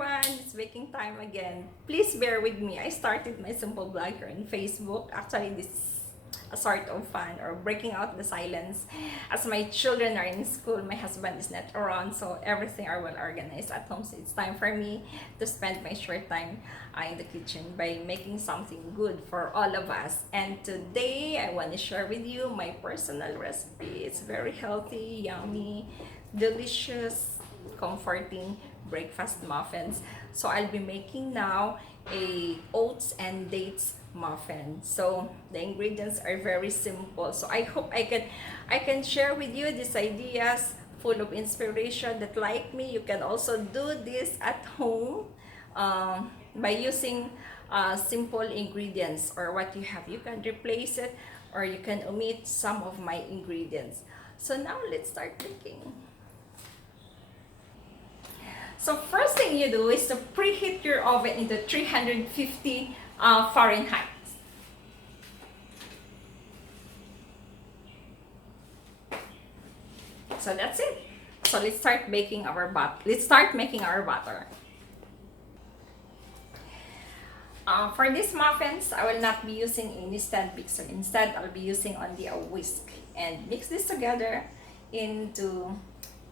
everyone! It's baking time again. Please bear with me. I started my simple vlog here on Facebook. Actually, this is a sort of fun or breaking out the silence. As my children are in school, my husband is not around, so everything are well organized at home. So it's time for me to spend my short time in the kitchen by making something good for all of us. And today, I want to share with you my personal recipe. It's very healthy, yummy, delicious, comforting breakfast muffins. So I'll be making now a oats and dates muffin. So the ingredients are very simple. So I hope I can share with you these ideas full of inspiration that, like me, you can also do this at home by using simple ingredients or what you have. You can replace it or you can omit some of my ingredients. So now let's start making. So first thing you do is to preheat your oven into 350 Fahrenheit. So that's it. So let's start baking our Let's start making our batter. For these muffins, I will not be using any stand mixer. Instead, I'll be using only a whisk and mix this together into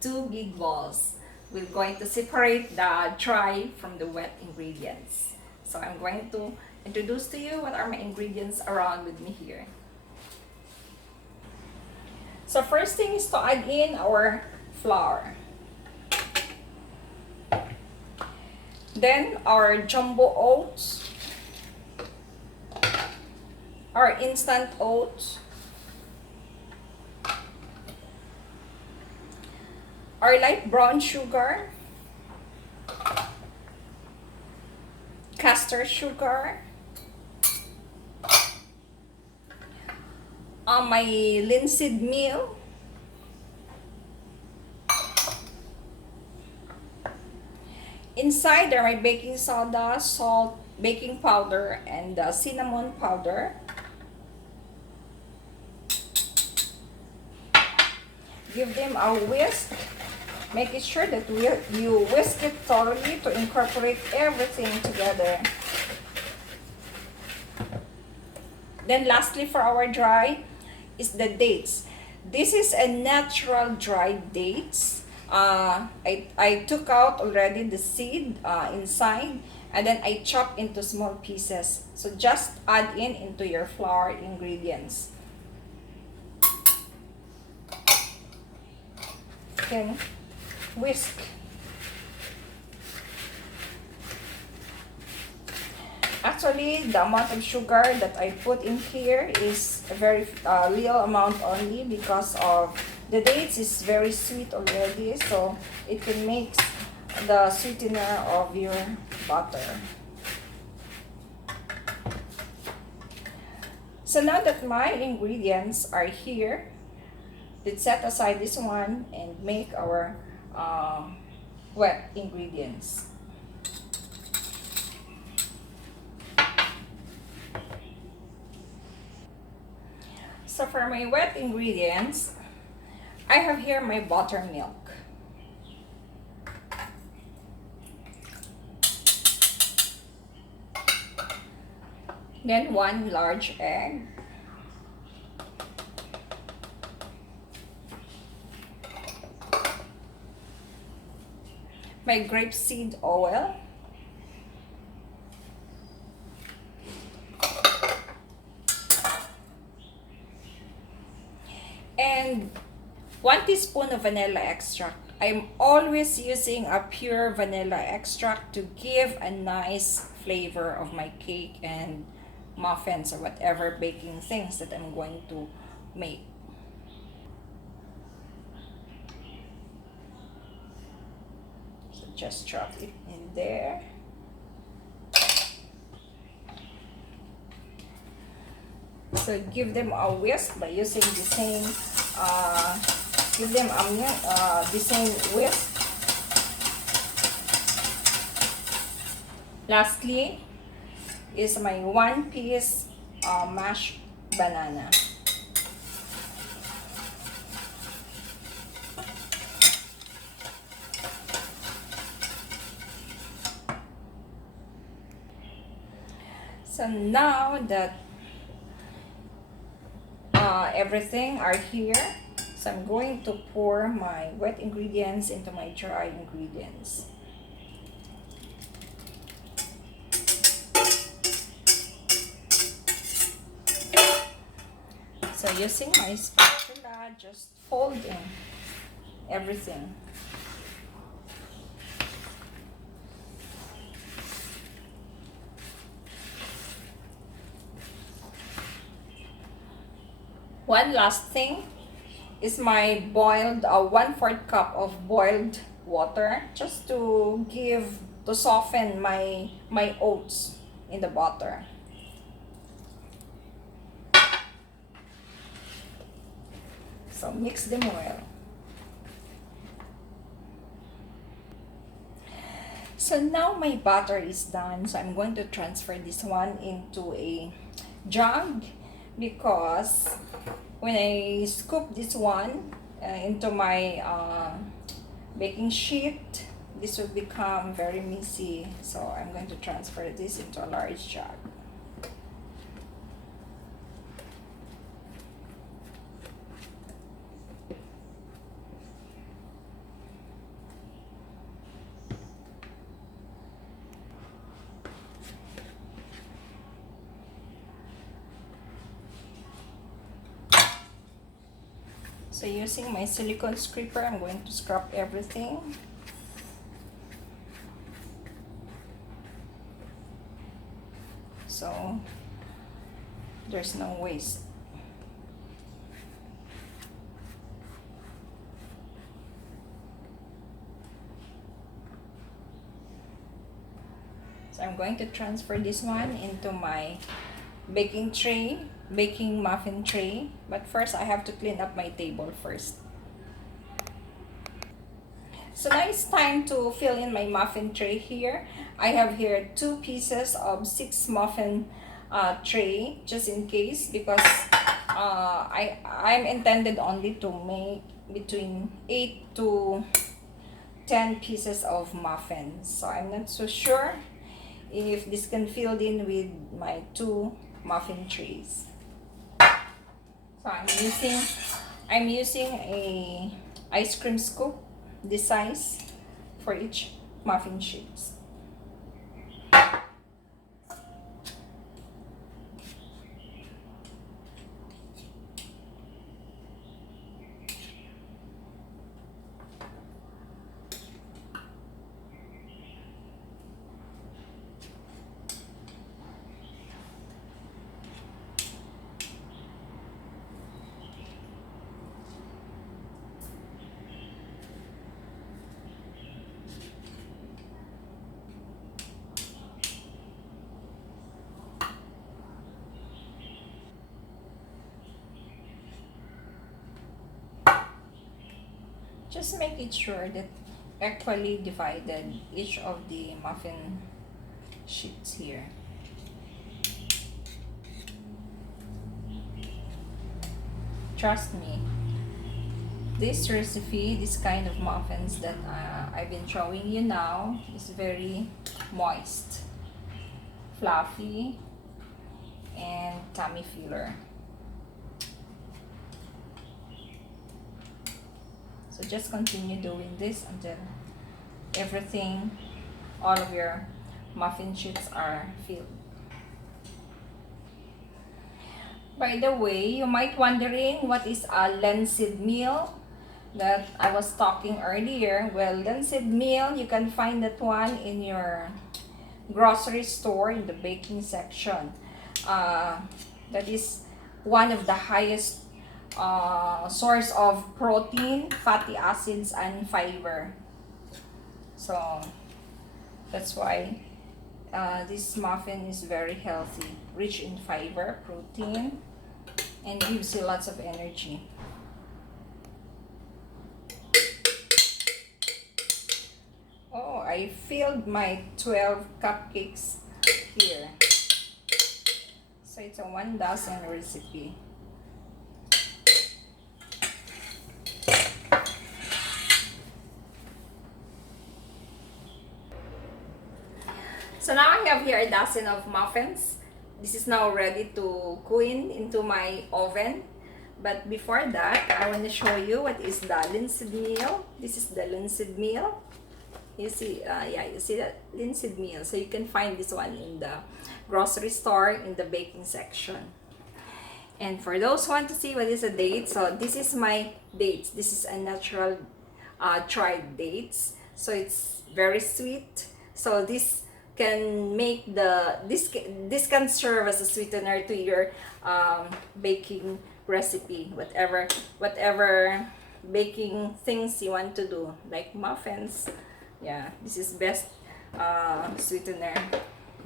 2 big balls. We're going to separate the dry from the wet ingredients. So I'm going to introduce to you what are my ingredients around with me here. So first thing is to add in our flour. Then our jumbo oats, our instant oats, our light brown sugar, castor sugar, my linseed meal, inside are my baking soda, salt, baking powder, and cinnamon powder. Give them a whisk. Making sure that you whisk it thoroughly to incorporate everything together. Then lastly, for our dry is the dates. This is a natural dried dates. I took out already the seed inside, and then I chopped into small pieces. So just add into your flour ingredients. Then whisk. Actually, the amount of sugar that I put in here is a very little amount only because of the dates is very sweet already, so it can make the sweetener of your butter. So now that my ingredients are here, let's set aside this one and make our wet ingredients. So for my wet ingredients, I have here my buttermilk. Then 1 large egg. My grapeseed oil, and 1 teaspoon of vanilla extract. I'm always using a pure vanilla extract to give a nice flavor of my cake and muffins or whatever baking things that I'm going to make. Just drop it in there. So give them a whisk by using the same, give them the same whisk. Lastly is my 1 piece mashed banana. So now that everything are here, so I'm going to pour my wet ingredients into my dry ingredients. So using my spatula, just folding everything. One last thing is my boiled 1/4 cup of boiled water, just to soften my oats in the butter. So mix them well. So now my butter is done, so I'm going to transfer this one into a jug, because when I scoop this one into my baking sheet, this will become very messy. So I'm going to transfer this into a large jug. So using my silicone scraper, I'm going to scrub everything. So there's no waste. So I'm going to transfer this one into my baking muffin tray. But first, I have to clean up my table first. So now it's time to fill in my muffin tray here. I have here 2 pieces of 6 muffin tray, just in case, because I'm intended only to make between 8 to 10 pieces of muffins. So I'm not so sure if this can fill in with my 2 muffin trays. So I'm using a ice cream scoop, this size, for each muffin sheets. Just make it sure that equally divided each of the muffin sheets here. Trust me, this recipe, this kind of muffins that I've been showing you now, is very moist, fluffy, and tummy filler. So just continue doing this until everything, all of your muffin sheets are filled. By the way, you might wondering what is a linseed meal that I was talking earlier. Well, linseed meal, you can find that one in your grocery store in the baking section. That is one of the highest source of protein, fatty acids, and fiber. So that's why this muffin is very healthy, rich in fiber, protein, and gives you lots of energy. Oh, I filled my 12 cupcakes here. So it's a 1 dozen recipe. So now I have here a dozen of muffins. this is now ready to go into my oven. But before that, I want to show you what is the linseed meal. This is the linseed meal. You see, yeah, you see that linseed meal. So you can find this one in the grocery store in the baking section. And for those who want to see what is a date, so this is my dates. This is a natural dried dates. So it's very sweet. So this can make this can serve as a sweetener to your baking recipe, whatever baking things you want to do, like muffins. Yeah, this is best sweetener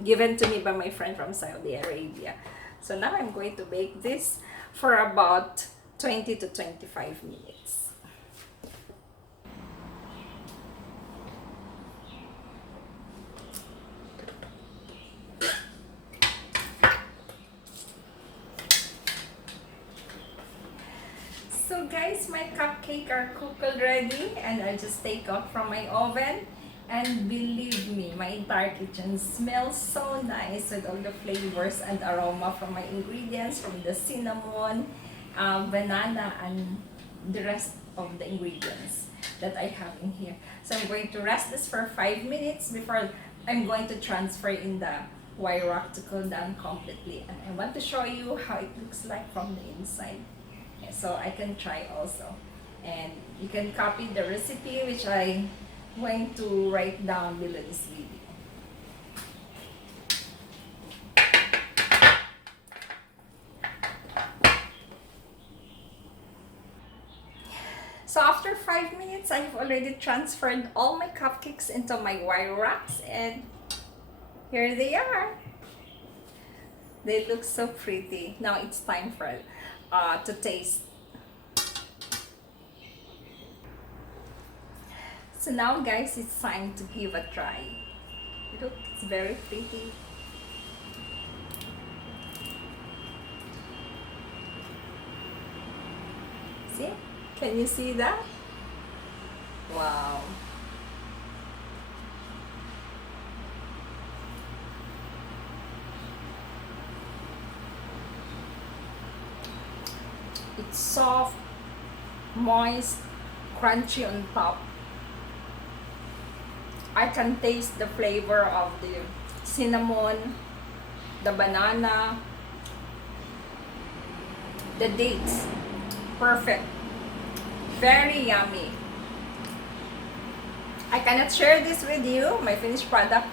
given to me by my friend from Saudi Arabia. So now I'm going to bake this for about 20 to 25 minutes. So guys, my cupcake are cooked already, and I just take out from my oven. And believe me, my entire kitchen smells so nice with all the flavors and aroma from my ingredients, from the cinnamon, banana, and the rest of the ingredients that I have in here. So I'm going to rest this for 5 minutes before I'm going to transfer in the wire rack to cool down completely. And I want to show you how it looks like from the inside, so I can try also. And you can copy the recipe which I going to write down below this video. So after 5 minutes, I've already transferred all my cupcakes into my wire racks, and here they are. They look so pretty. Now it's time for to taste. So now guys, it's time to give a try. Look, it's very pretty. See? Can you see that? Wow. It's soft, moist, crunchy on top. I can taste the flavor of the cinnamon, the banana, the dates. Perfect. Very yummy. I cannot share this with you, my finished product,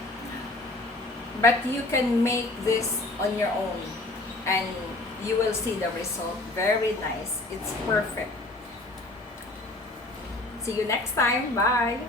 but you can make this on your own and you will see the result. Very nice. It's perfect. See you next time. Bye.